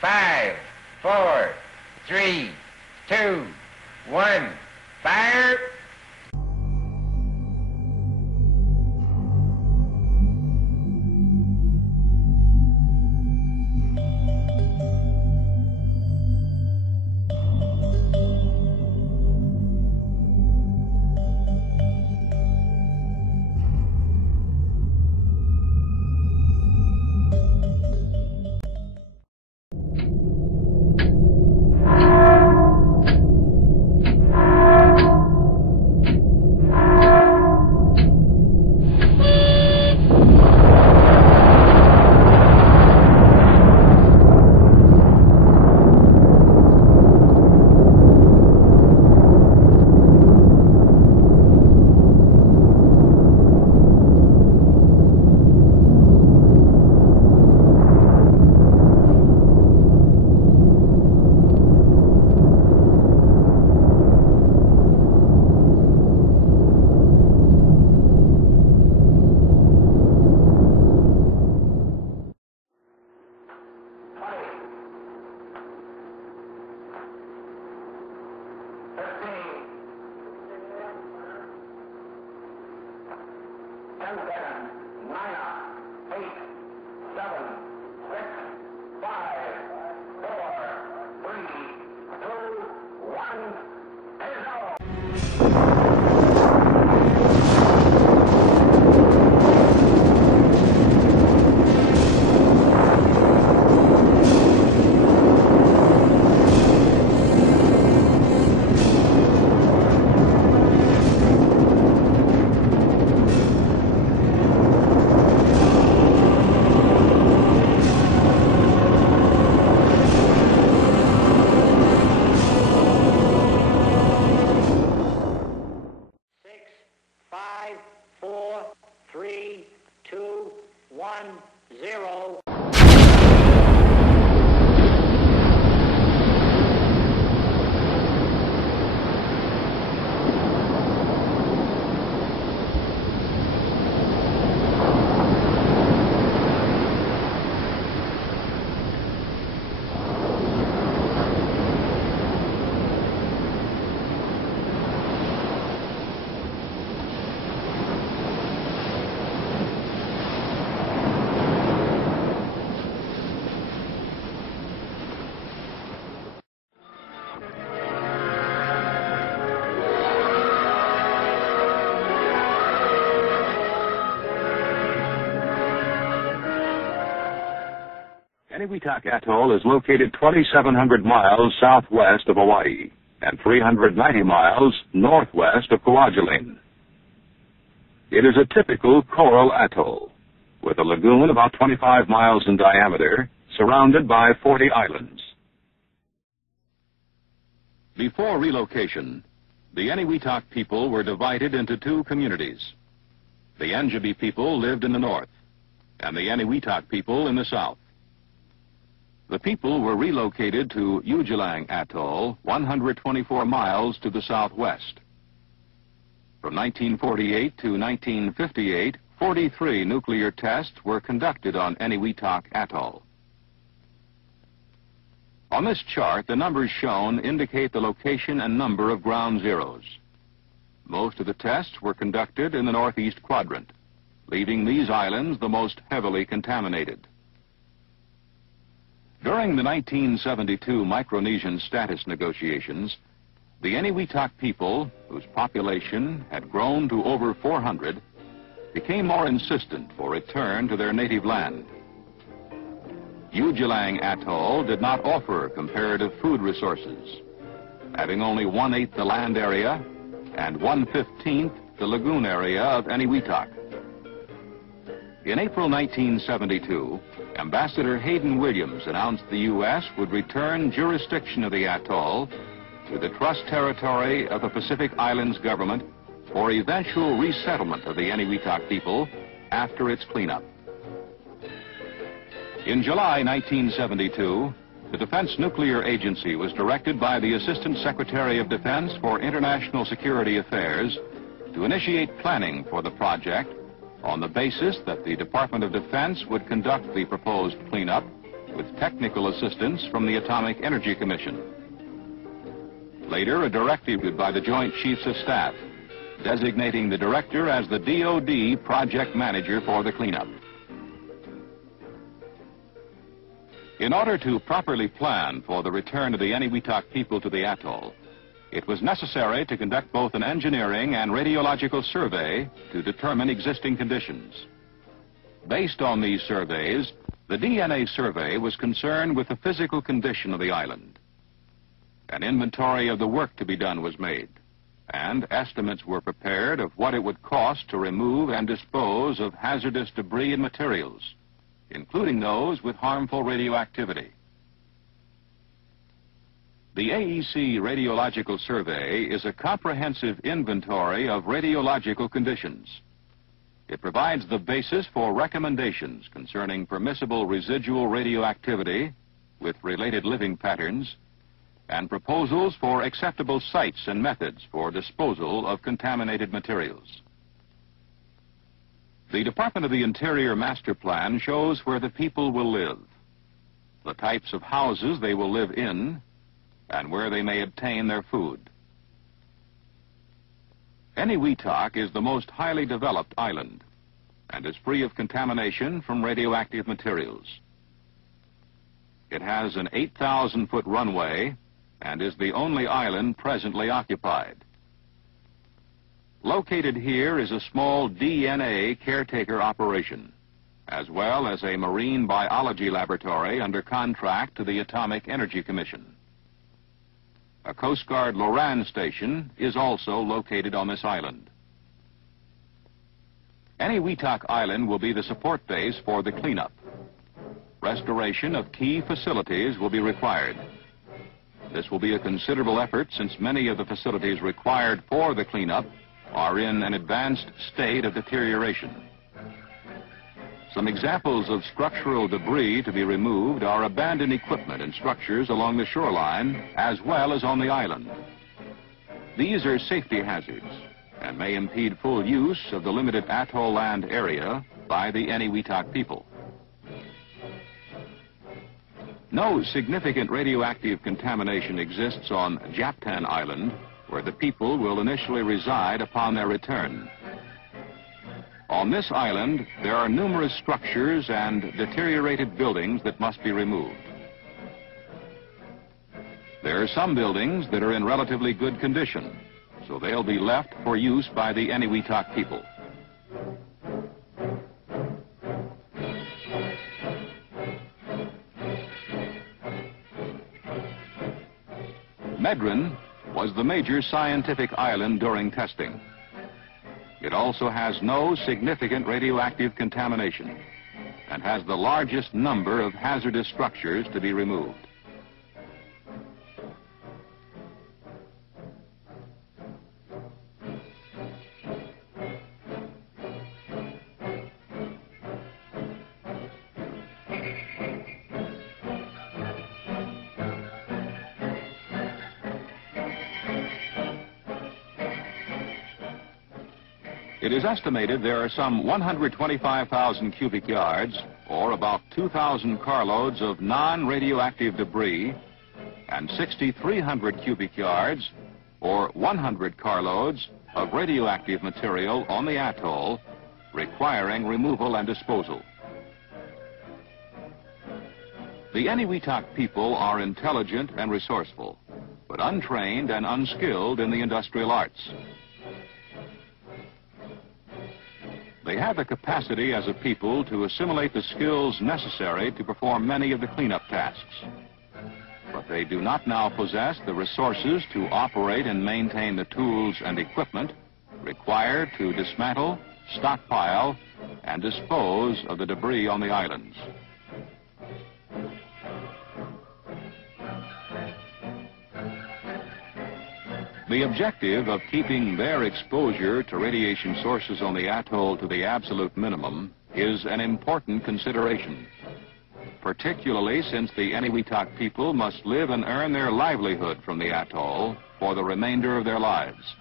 5, 4, 3, 2, 1, fire! Enewetak Atoll is located 2,700 miles southwest of Hawaii and 390 miles northwest of Kwajalein. It is a typical coral atoll, with a lagoon about 25 miles in diameter, surrounded by 40 islands. Before relocation, the enewetak people were divided into two communities. The Engebi people lived in the north, and the enewetak people in the south. The people were relocated to Ujilang Atoll, 124 miles to the southwest. From 1948 to 1958, 43 nuclear tests were conducted on Enewetak Atoll. On this chart, the numbers shown indicate the location and number of ground zeros. Most of the tests were conducted in the northeast quadrant, leaving these islands the most heavily contaminated. During the 1972 Micronesian status negotiations, the Enewetak people, whose population had grown to over 400, became more insistent for return to their native land. Ujilang Atoll did not offer comparative food resources, having only 1/8 the land area and 1/15 the lagoon area of Enewetak. In April 1972, Ambassador Hayden Williams announced the U.S. would return jurisdiction of the atoll to the trust territory of the Pacific Islands government for eventual resettlement of the Enewetak people after its cleanup. In July 1972, the Defense Nuclear Agency was directed by the Assistant Secretary of Defense for International Security Affairs to initiate planning for the project on the basis that the Department of Defense would conduct the proposed cleanup with technical assistance from the Atomic Energy Commission. Later, a directive issued by the Joint Chiefs of Staff, designating the director as the DoD project manager for the cleanup. In order to properly plan for the return of the enewetak people to the atoll, it was necessary to conduct both an engineering and radiological survey to determine existing conditions. Based on these surveys, the DNA survey was concerned with the physical condition of the island. An inventory of the work to be done was made, and estimates were prepared of what it would cost to remove and dispose of hazardous debris and materials, including those with harmful radioactivity. The AEC Radiological Survey is a comprehensive inventory of radiological conditions. It provides the basis for recommendations concerning permissible residual radioactivity with related living patterns and proposals for acceptable sites and methods for disposal of contaminated materials. The Department of the Interior Master Plan shows where the people will live, the types of houses they will live in, and where they may obtain their food. Enewetak is the most highly developed island and is free of contamination from radioactive materials. It has an 8,000-foot runway and is the only island presently occupied. Located here is a small DNA caretaker operation, as well as a marine biology laboratory under contract to the Atomic Energy Commission. A Coast Guard Loran station is also located on this island. Enewetak Island will be the support base for the cleanup. Restoration of key facilities will be required. This will be a considerable effort since many of the facilities required for the cleanup are in an advanced state of deterioration. Some examples of structural debris to be removed are abandoned equipment and structures along the shoreline as well as on the island. These are safety hazards and may impede full use of the limited atoll land area by the enewetak people. No significant radioactive contamination exists on Japtan Island, where the people will initially reside upon their return. On this island, there are numerous structures and deteriorated buildings that must be removed. There are some buildings that are in relatively good condition, so they'll be left for use by the enewetak people. Medrin was the major scientific island during testing. It also has no significant radioactive contamination and has the largest number of hazardous structures to be removed. It is estimated there are some 125,000 cubic yards, or about 2,000 carloads of non-radioactive debris, and 6,300 cubic yards, or 100 carloads, of radioactive material on the atoll, requiring removal and disposal. The enewetak people are intelligent and resourceful, but untrained and unskilled in the industrial arts. They have the capacity as a people to assimilate the skills necessary to perform many of the cleanup tasks. But they do not now possess the resources to operate and maintain the tools and equipment required to dismantle, stockpile, and dispose of the debris on the islands. The objective of keeping their exposure to radiation sources on the atoll to the absolute minimum is an important consideration, particularly since the enewetak people must live and earn their livelihood from the atoll for the remainder of their lives.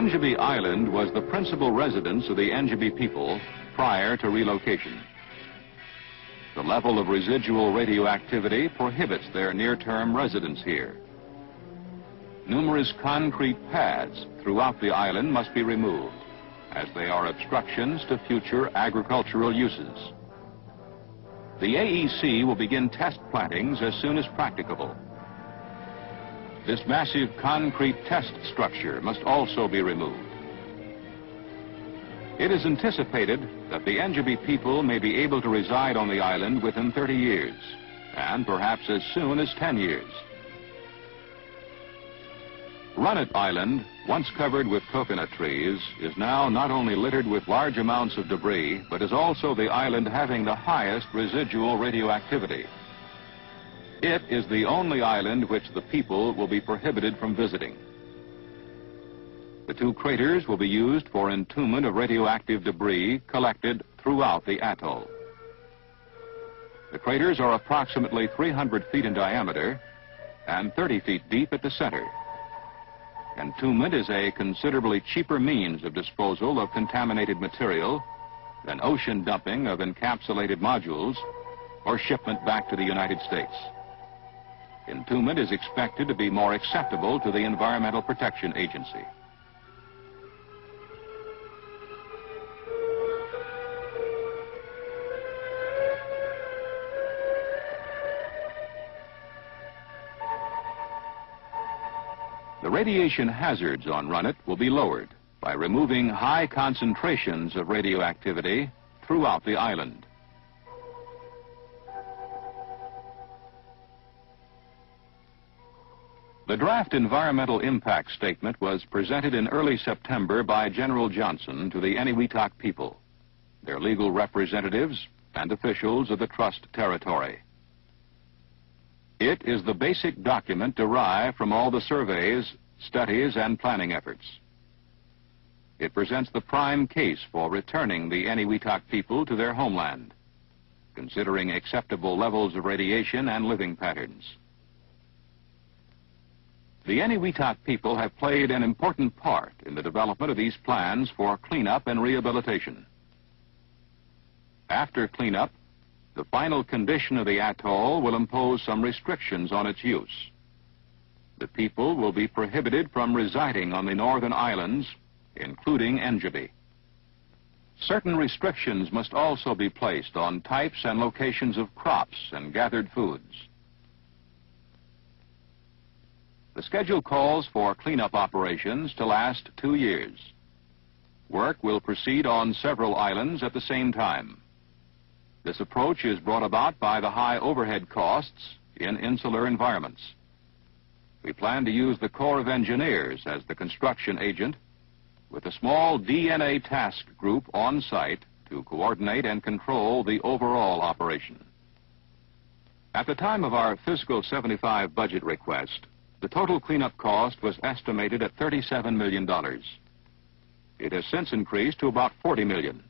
Engebi Island was the principal residence of the Engebi people prior to relocation. The level of residual radioactivity prohibits their near-term residence here. Numerous concrete pads throughout the island must be removed, as they are obstructions to future agricultural uses. The AEC will begin test plantings as soon as practicable. This massive concrete test structure must also be removed. It is anticipated that the Engebi people may be able to reside on the island within 30 years, and perhaps as soon as 10 years. Runnet Island, once covered with coconut trees, is now not only littered with large amounts of debris, but is also the island having the highest residual radioactivity. It is the only island which the people will be prohibited from visiting. The two craters will be used for entombment of radioactive debris collected throughout the atoll. The craters are approximately 300 feet in diameter and 30 feet deep at the center. Entombment is a considerably cheaper means of disposal of contaminated material than ocean dumping of encapsulated modules or shipment back to the United States. Entombment is expected to be more acceptable to the Environmental Protection Agency. The radiation hazards on Runnet will be lowered by removing high concentrations of radioactivity throughout the island. The draft environmental impact statement was presented in early September by General Johnson to the enewetak people, their legal representatives, and officials of the trust territory. It is the basic document derived from all the surveys, studies, and planning efforts. It presents the prime case for returning the enewetak people to their homeland, considering acceptable levels of radiation and living patterns. The enewetak people have played an important part in the development of these plans for cleanup and rehabilitation. After cleanup, the final condition of the atoll will impose some restrictions on its use. The people will be prohibited from residing on the northern islands, including Engebi. Certain restrictions must also be placed on types and locations of crops and gathered foods. The schedule calls for cleanup operations to last 2 years. Work will proceed on several islands at the same time. This approach is brought about by the high overhead costs in insular environments. We plan to use the Corps of Engineers as the construction agent, with a small DNA task group on site to coordinate and control the overall operation. At the time of our fiscal 75 budget request, the total cleanup cost was estimated at $37 million. It has since increased to about $40 million,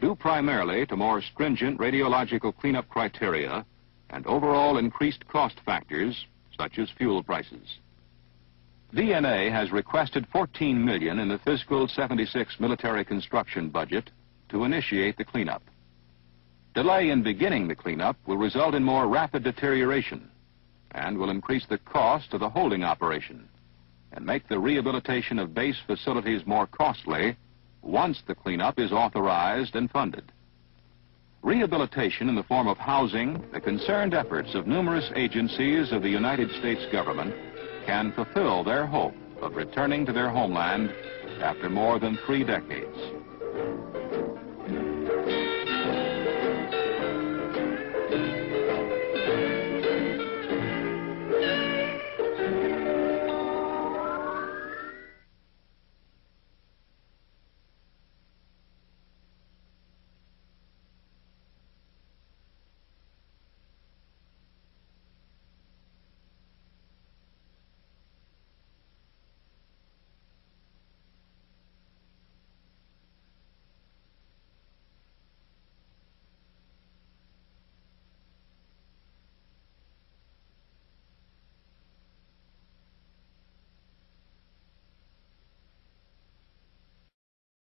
due primarily to more stringent radiological cleanup criteria and overall increased cost factors, such as fuel prices. DNA has requested $14 million in the fiscal 76 military construction budget to initiate the cleanup. Delay in beginning the cleanup will result in more rapid deterioration and will increase the cost of the holding operation and make the rehabilitation of base facilities more costly once the cleanup is authorized and funded. Rehabilitation in the form of housing, the concerned efforts of numerous agencies of the United States government, can fulfill their hope of returning to their homeland after more than 3 decades.